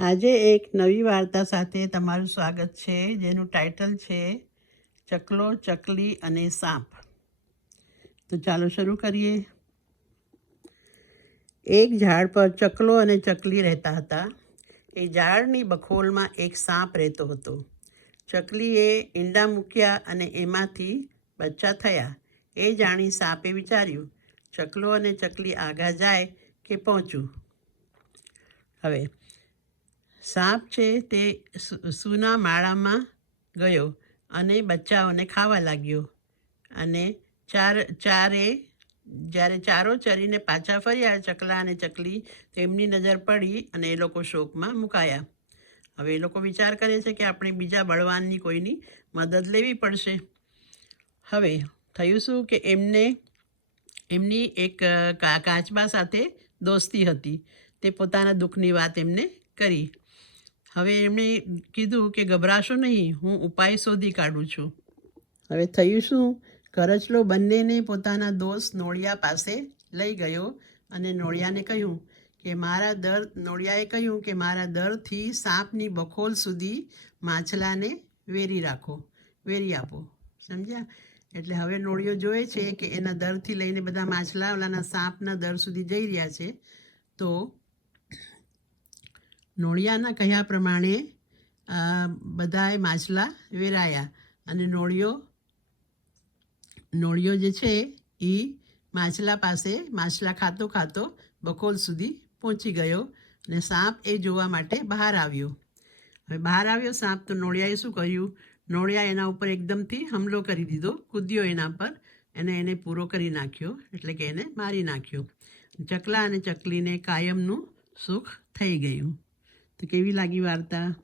આજે એક નવી વાર્તા સાથે તમારું સ્વાગત છે, જેનું ટાઇટલ છે, ચકલો, ચકલી અને સાપ. તો ચાલો શરૂ કરીએ. એક ઝાડ પર ચકલો અને ચકલી રહેતા હતા. એ ઝાડની બખોલમાં એક સાપ રહેતો હતો. ચકલીએ ઈંડા મૂક્યા અને એમાંથી બચ્ચા થયા. એ જાણી સાપે વિચાર્યું, ચકલો અને ચકલી આગા જાય કે પહોંચું? હવે સાપ છે તે સૂના માળામાં ગયો અને બચ્ચાઓને ખાવા લાગ્યો. અને ચાર, ચારે, જ્યારે ચારો ચરીને પાછા ફર્યા, ચકલા અને ચકલી તો એમની નજર પડી અને એ લોકો શોકમાં મુકાયા. હવે એ લોકો વિચાર કરે છે કે આપણે બીજા બળવાનની કોઈની મદદ લેવી પડશે. હવે થયું શું કે એમને, એમની એક કાચબા સાથે દોસ્તી હતી. તે પોતાના દુઃખની વાત એમને કરી. હવે એમણે કીધું કે ગભરાશો નહીં, હું ઉપાય શોધી કાઢું છું. હવે થયું શું? કરચલો બંનેને પોતાના દોસ્ત નોળિયા પાસે લઈ ગયો અને નોળિયાને કહ્યું કે, મારા દર, નોળિયાએ કહ્યું કે, મારા દરથી સાપની બખોલ સુધી માછલાને વેરી રાખો, વેરી આપો. સમજ્યા? એટલે હવે નોળિયો જોવે છે કે એના દરથી લઈને બધા માછલા ઓલાના સાપના દર સુધી જઈ રહ્યા છે, તો નોળિયાના કહ્યા પ્રમાણે બધાએ માછલા વેરાયા અને નોળિયો નોળિયો જે છે એ માછલા પાસે માછલા ખાતો ખાતો બકોલ સુધી પહોંચી ગયો અને સાપ એ જોવા માટે બહાર આવ્યો. હવે બહાર આવ્યો સાપ તો નોળિયાએ શું કહ્યું? નોળિયા એના ઉપર એકદમથી હમલો કરી દીધો, કૂદ્યો એના પર એને એને પૂરો કરી નાખ્યો, એટલે કે એને મારી નાખ્યો. ચકલા અને ચકલીને કાયમનું સુખ થઈ ગયું. તો કેવી લાગી વાર્તા